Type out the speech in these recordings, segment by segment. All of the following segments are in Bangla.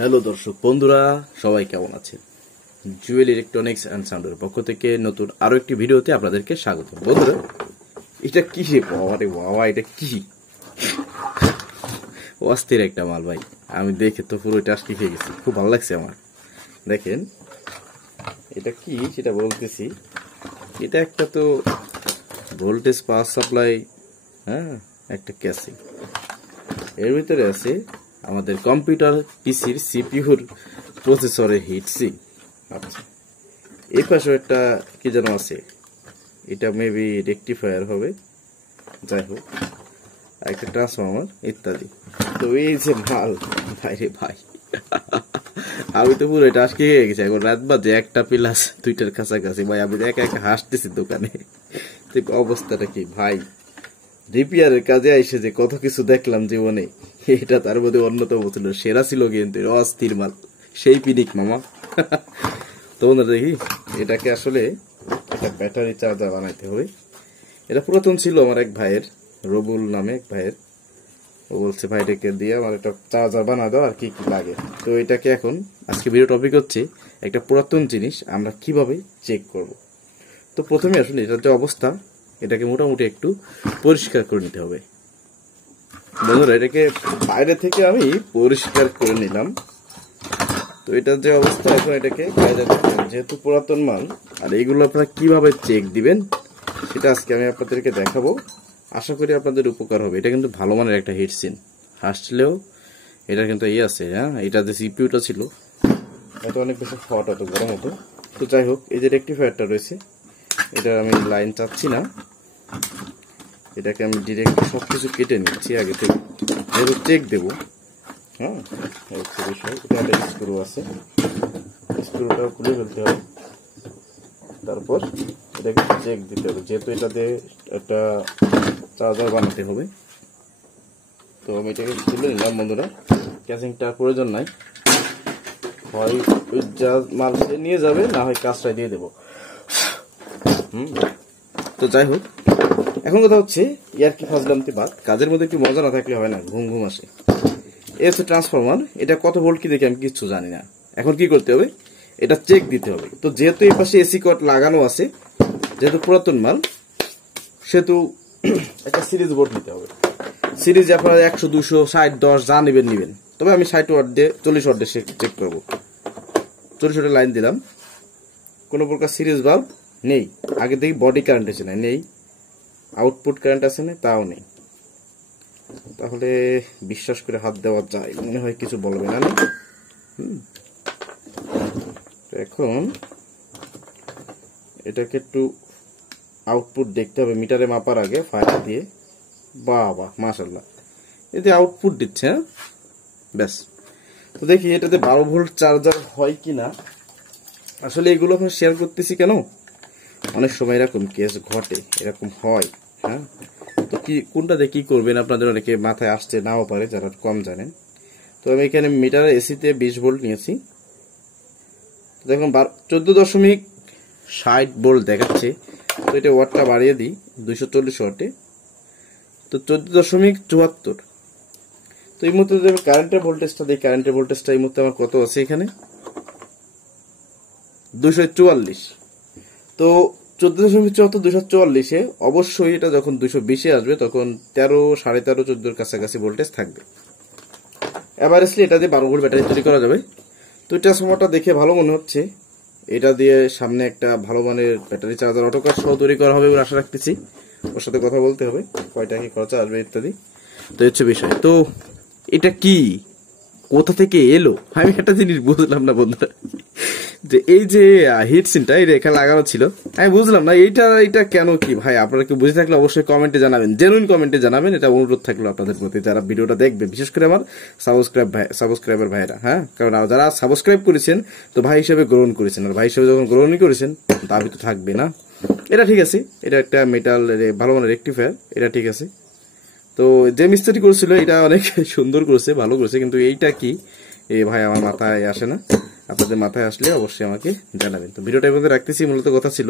হ্যালো দর্শক বন্ধুরা, সবাই কেমন আছেন? জুয়েল ইলেকট্রনিক্স অ্যান্ড সাউন্ডের পক্ষ থেকে নতুন আরো একটি ভিডিওতে আপনাদেরকে স্বাগত। বন্ধুরা, এটা কি রে বাবা, এটা কি অস্থির একটা মাল ভাই। আমি দেখে তো পুরো এটা আজকে খেয়ে গেছি, খুব ভালো লাগছে আমার। দেখেন এটা কি সেটা বলতেছি। এটা একটা তো ভোল্টেজ পাওয়ার সাপ্লাই, হ্যাঁ, একটা ক্যাসিং। এর ভিতরে আছে আমাদের কম্পিউটার পিসির সিপিইউর প্রসেসরের হিটসিং। আচ্ছা, এই পাশে একটা কি যেন আছে, এটা মেবি রেকটিফায়ার হবে, যাই হোক, একটা ট্রান্সফর্মার ইত্যাদি। তো এই যে মাল ভাইরে ভাই, আমি তো পুরো এটা আজকে হয়ে গেছি। এখন রাত বাজে 1টা প্লাস 2টার কাছাকাছি ভাই। আমি একা একা হাসতেছি দোকানে। অবস্থাটা কি ভাই, রিপেয়ারের কাজে আইসে যে কত কিছু দেখলাম জীবনে, এটা তার মধ্যে অন্যতম ছিল। সেরা ছিল কিন্তু অস্থির মাল, সেই পিনিক মামা। তো বন্ধুরা দেখি, এটাকে আসলে একটা ব্যাটারি চার্জার বানাইতে হবে। এটা পুরাতন ছিল আমার এক ভাইয়ের, রবুল নামে এক ভাইয়ের। ও বলছে ভাইটাকে দিয়ে আমার একটা চার্জার বানা দাও, আর কি কি লাগে। তো এটাকে এখন আজকে ভিডিও টপিক হচ্ছে একটা পুরাতন জিনিস আমরা কিভাবে চেক করব। তো প্রথমে আসলে এটার যে অবস্থা, এটাকে মোটামুটি একটু পরিষ্কার করে নিতে হবে। বন্ধুরা, এটাকে বাইরে থেকে আমি পরিষ্কার করে নিলাম। তো এটার যে অবস্থা, এখন এটাকে বাইরে থেকে, যেহেতু পুরাতন মাল, আর এইগুলো আপনারা কিভাবে চেক দিবেন সেটা আজকে আমি আপনাদেরকে দেখাবো। আশা করি আপনাদের উপকার হবে। এটা কিন্তু ভালো মানের একটা হিটসিন, হাসলেও এটা কিন্তু ইয়ে আছে, হ্যাঁ, এটা যে সিপিইউটা ছিল এটা অনেক বেশি হট হতো, গরম হতো। তো যাই হোক, এই যে রেকটিফায়ারটা রয়েছে, এটা আমি লাইন চাচ্ছি না, এটাকে আমি ডিরেক্ট সবকিছু কেটে নিচ্ছি আগে থেকে, যেহেতু চেক দেবো। হ্যাঁ, হচ্ছে বিষয়। এটা একটা স্ক্রু আছে, স্ক্রুটা খুলে ফেলতে হবে, তারপর এটাকে চেক দিতে হবে, যেহেতু এটাতে একটা চার্জার বানাতে হবে। তো আমি এটাকে খুলে নিলাম। বন্ধুরা, ক্যাসিংটার প্রয়োজন নাই, হয় ওই যা মাল সে নিয়ে যাবে, না হয় কাজটাই দিয়ে দেবো। তো যাই হোক, এখন কথা হচ্ছে ইয়ার কি ফাজলামতে বাদ, কাজের মধ্যে একটু মজা না থাকলে হয় না, ঘুম ঘুম আসে। এ হচ্ছে ট্রান্সফরমার, এটা কত ভোল্ট কি দেখে আমি কিচ্ছু জানি না। এখন কি করতে হবে, এটা চেক দিতে হবে। তো যেহেতু এই পাশে এসি কট লাগানো আছে, যেহেতু পুরাতন মাল, সেহেতু একটা সিরিজ বোর্ড নিতে হবে। সিরিজ আপনারা 100, 200, 60, 10 যা নেবেন। তবে আমি 60 ওয়াট দিয়ে 40 ওয়াট দিয়ে চেক করবো। 40 ওয়াটের লাইন দিলাম, কোনো প্রকার সিরিজ বাল্ব নেই। আগে দেখি বডি কারেন্ট আছে না, নেই। আউটপুট কারেন্ট আছে না, তাও নেই। তাহলে বিশ্বাস করে হাত দেওয়া যায়, মনে হয় কিছু বলবে না। এখন এটাকে একটু আউটপুট দেখতে হবে মিটারে মাপার আগে, ফায়ার দিয়ে। বাবা মাশাআল্লাহ, এতে আউটপুট দিচ্ছে। হ্যাঁ, ব্যাস। তো দেখি এটাতে 12 ভোল্ট চার্জার হয় কিনা। আসলে এগুলো এখন শেয়ার করতেছি কেন, অনেক সময় এরকম কেস ঘটে, এরকম হয়। হ্যাঁ, তো কি কোনটাতে কি করবেন আপনাদের অনেকে মাথায় আসতে নাও পারে, যারা কম জানেন। তো আমি এখানে মিটারের এসিতে 20 ভোল্ট নিয়েছি। দেখুন 14.60 ভোল্ট দেখাচ্ছে। তো এটা ওয়াটটা বাড়িয়ে দিই 240 ওয়াটে, তো 14.74। তো এই মুহূর্তে যদি আমি কারেন্টের ভোল্টেজটা দিই, কারেন্টের ভোল্টেজটা এই মুহূর্তে আমার কত আছে এখানে, 244। তো 14.74, 244-এ অবশ্যই এটা যখন 220-এ আসবে, তখন 13, 13.5, 14-এর কাছাকাছি ভোল্টেজ থাকবে। এভারেজলি এটা দিয়ে 12 ভোল্ট ব্যাটারি তৈরি করা যাবে। তো এটা সময়টা দেখে ভালো মনে হচ্ছে, এটা দিয়ে সামনে একটা ভালো মানের ব্যাটারি চার্জার অটোকার সহ তৈরি করা হবে বলে আশা রাখতেছি। ওর সাথে কথা বলতে হবে, কয়টা কি খরচা আসবে ইত্যাদি। তো হচ্ছে বিষয়। তো এটা কি, কোথা থেকে এলো, আমি একটা জিনিস বুঝলাম না বন্ধুরা, যে এই যে হিটসিনটা এই রেখা লাগানো ছিল, আমি বুঝলাম না এটা কেন কি ভাই। আপনারা কি বুঝে থাকলে অবশ্যই কমেন্টে জানাবেন, জেনুইন কমেন্টে জানাবেন। এটা অনুরোধ থাকলো আপনাদের প্রতি, যারা ভিডিওটা দেখবে, বিশেষ করে আমার সাবস্ক্রাইবার ভাইরা। হ্যাঁ, কারণ যারা সাবস্ক্রাইব করেছেন তো ভাই হিসেবে গ্রহণ করেছেন, আর ভাই হিসেবে যখন গ্রহণই করেছেন দাবি তো থাকবে না। এটা ঠিক আছে, এটা একটা মেটাল ভালো মানের রেকটিফায়ার, এটা ঠিক আছে। তো যে মিস্ত্রি করেছিল এটা অনেক সুন্দর করেছে, ভালো করেছে, কিন্তু এইটা কি ভাই আমার মাথায় আসে না। আপনাদের মাথায় আসলে অবশ্যই আমাকে জানাবেন। তো ভিডিওটার মধ্যে রাখতেছি, মূলত কথা ছিল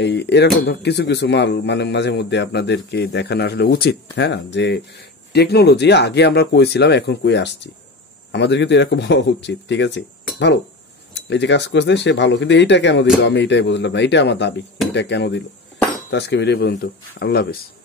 এই এরকম কিছু কিছু মাল মানে মাঝে মধ্যে আপনাদেরকে দেখানো আসলে উচিত। হ্যাঁ, যে টেকনোলজি আগে আমরা কইছিলাম, এখন কই আসছি। আমাদের কিন্তু এরকম হওয়া উচিত। ঠিক আছে, ভালো এই যে কাজ করছে সে ভালো, কিন্তু এইটা কেন দিল আমি এটাই বুঝলাম না। এইটা আমার দাবি, এটা কেন দিল। তো আজকে ভিডিও পর্যন্ত, আল্লাহ হাফেজ।